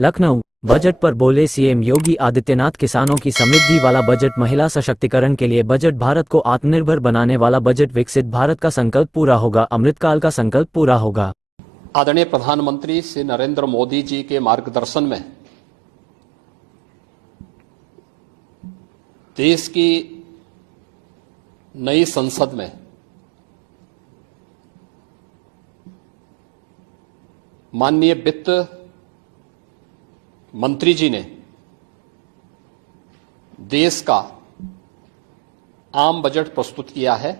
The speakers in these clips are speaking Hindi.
लखनऊ बजट पर बोले सीएम योगी आदित्यनाथ। किसानों की समृद्धि वाला बजट, महिला सशक्तिकरण के लिए बजट, भारत को आत्मनिर्भर बनाने वाला बजट, विकसित भारत का संकल्प पूरा होगा, अमृतकाल का संकल्प पूरा होगा। आदरणीय प्रधानमंत्री श्री नरेंद्र मोदी जी के मार्गदर्शन में देश की नई संसद में माननीय वित्त मंत्री जी ने देश का आम बजट प्रस्तुत किया है।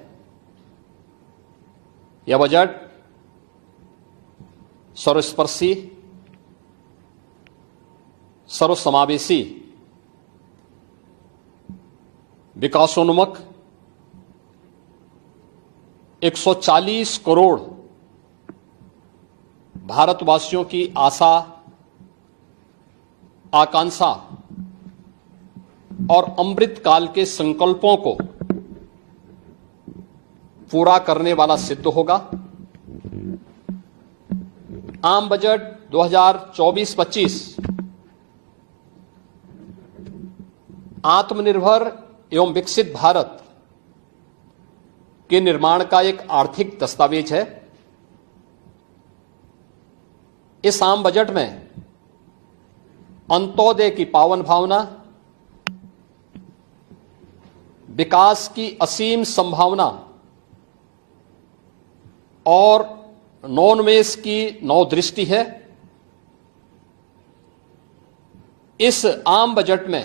यह बजट सर्वस्पर्शी, सर्वसमावेशी, विकासोन्मुख 140 करोड़ भारतवासियों की आशा, आकांक्षा और अमृत काल के संकल्पों को पूरा करने वाला सिद्ध होगा। आम बजट 2024-25 आत्मनिर्भर एवं विकसित भारत के निर्माण का एक आर्थिक दस्तावेज है। इस आम बजट में अंत्योदय की पावन भावना, विकास की असीम संभावना और नवोन्मेष की नवदृष्टि है। इस आम बजट में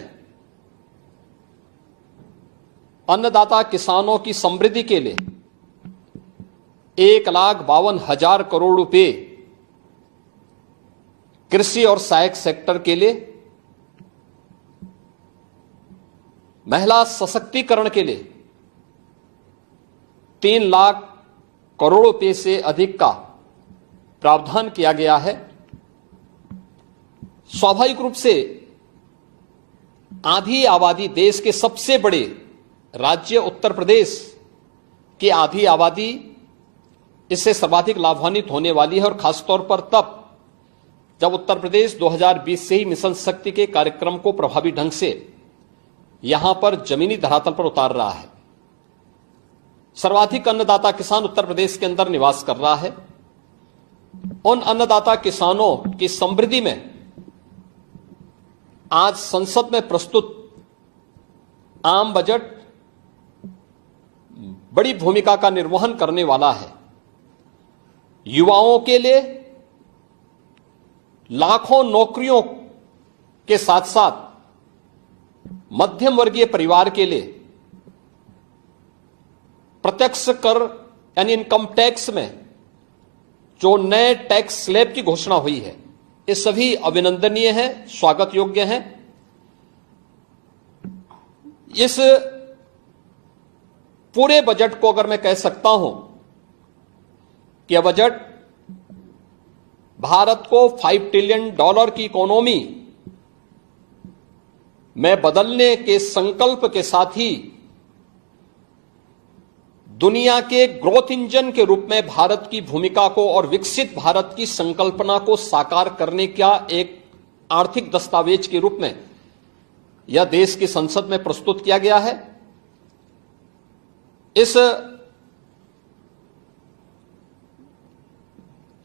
अन्नदाता किसानों की समृद्धि के लिए 1,52,000 करोड़ रुपए, कृषि और सहायक सेक्टर के लिए, महिला सशक्तिकरण के लिए 3 लाख करोड़ रुपए से अधिक का प्रावधान किया गया है। स्वाभाविक रूप से आधी आबादी, देश के सबसे बड़े राज्य उत्तर प्रदेश की आधी आबादी इससे सर्वाधिक लाभान्वित होने वाली है, और खासतौर पर तब जब उत्तर प्रदेश 2020 से ही मिशन शक्ति के कार्यक्रम को प्रभावी ढंग से यहां पर जमीनी धरातल पर उतार रहा है। सर्वाधिक अन्नदाता किसान उत्तर प्रदेश के अंदर निवास कर रहा है। उन अन्नदाता किसानों की समृद्धि में आज संसद में प्रस्तुत आम बजट बड़ी भूमिका का निर्वहन करने वाला है। युवाओं के लिए लाखों नौकरियों के साथ साथ मध्यम वर्गीय परिवार के लिए प्रत्यक्ष कर यानी इनकम टैक्स में जो नए टैक्स स्लैब की घोषणा हुई है, ये सभी अभिनंदनीय है, स्वागत योग्य है। इस पूरे बजट को अगर मैं कह सकता हूं कि यह बजट भारत को $5 ट्रिलियन की इकोनॉमी में बदलने के संकल्प के साथ ही दुनिया के ग्रोथ इंजन के रूप में भारत की भूमिका को और विकसित भारत की संकल्पना को साकार करने का एक आर्थिक दस्तावेज के रूप में यह देश की संसद में प्रस्तुत किया गया है। इस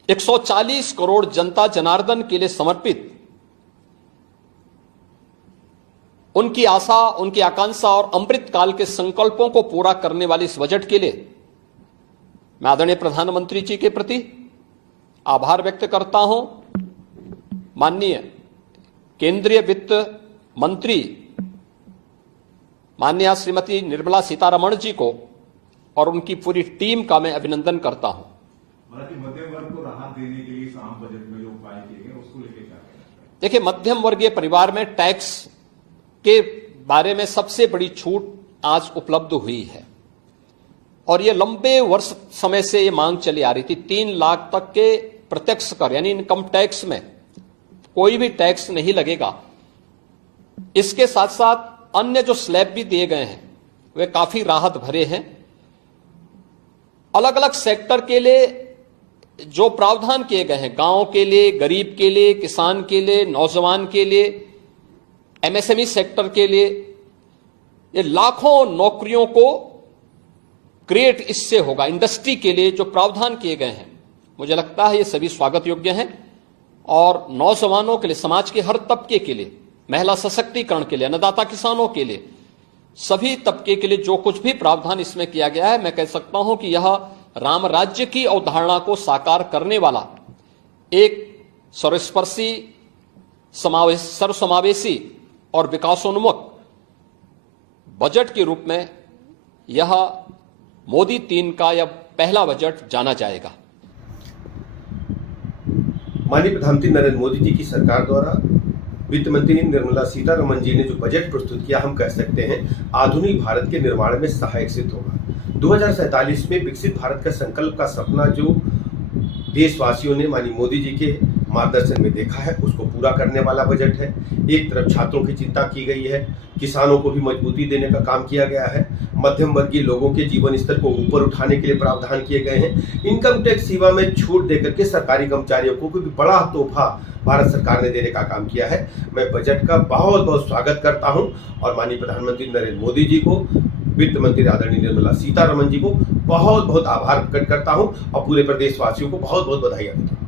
140 करोड़ जनता जनार्दन के लिए समर्पित, उनकी आशा, उनकी आकांक्षा और अमृत काल के संकल्पों को पूरा करने वाले इस बजट के लिए मैं आदरणीय प्रधानमंत्री जी के प्रति आभार व्यक्त करता हूं। माननीय केंद्रीय वित्त मंत्री माननीय श्रीमती निर्मला सीतारमण जी को और उनकी पूरी टीम का मैं अभिनंदन करता हूं। मध्यम वर्ग को राहत देने के लिए इस आम बजट में जो उपाय किए गए उसको लेकर क्या कहना है? देखिए, मध्यम वर्गीय परिवार में टैक्स के बारे में सबसे बड़ी छूट आज उपलब्ध हुई है, और यह लंबे वर्ष समय से यह मांग चली आ रही थी। 3 लाख तक के प्रत्यक्ष कर यानी इनकम टैक्स में कोई भी टैक्स नहीं लगेगा। इसके साथ साथ अन्य जो स्लैब भी दिए गए हैं वे काफी राहत भरे हैं। अलग अलग सेक्टर के लिए जो प्रावधान किए गए हैं गांव के लिए, गरीब के लिए, किसान के लिए, नौजवान के लिए, एमएसएमई सेक्टर के लिए, ये लाखों नौकरियों को क्रिएट इससे होगा। इंडस्ट्री के लिए जो प्रावधान किए गए हैं, मुझे लगता है ये सभी स्वागत योग्य हैं। और नौजवानों के लिए, समाज के हर तबके के लिए, महिला सशक्तिकरण के लिए, अन्नदाता किसानों के लिए, सभी तबके के लिए जो कुछ भी प्रावधान इसमें किया गया है, मैं कह सकता हूं कि यह राम राज्य की अवधारणा को साकार करने वाला एक सर्वस्पर्शी, सर्वसमावेशी और विकासोन्मुख बजट के रूप में यह मोदी 3 का यह पहला बजट जाना जाएगा। माननीय प्रधानमंत्री नरेंद्र मोदी जी की सरकार द्वारा वित्त मंत्री निर्मला सीतारमण जी ने जो बजट प्रस्तुत किया, हम कह सकते हैं आधुनिक भारत के निर्माण में सहायक सिद्ध होगा। 2047 में विकसित भारत का संकल्प का सपना जो देशवासियों ने माननीय मोदी जी के मार्गदर्शन में देखा है, उसको पूरा करने वाला बजट है। एक तरफ छात्रों की चिंता की गई है, किसानों को भी मजबूती देने का काम किया गया है, मध्यम वर्गीय लोगों के जीवन स्तर को ऊपर उठाने के लिए प्रावधान किए गए हैं, इनकम टैक्स सेवा में छूट देकर के सरकारी कर्मचारियों को भी बड़ा तोहफा भारत सरकार ने देने का काम किया है। मैं बजट का बहुत बहुत स्वागत करता हूं और माननीय प्रधानमंत्री नरेंद्र मोदी जी को, वित्त मंत्री आदरणीय निर्मला सीतारमण जी को बहुत बहुत आभार प्रकट करता हूं और पूरे प्रदेशवासियों को बहुत बहुत बधाई देता हूं।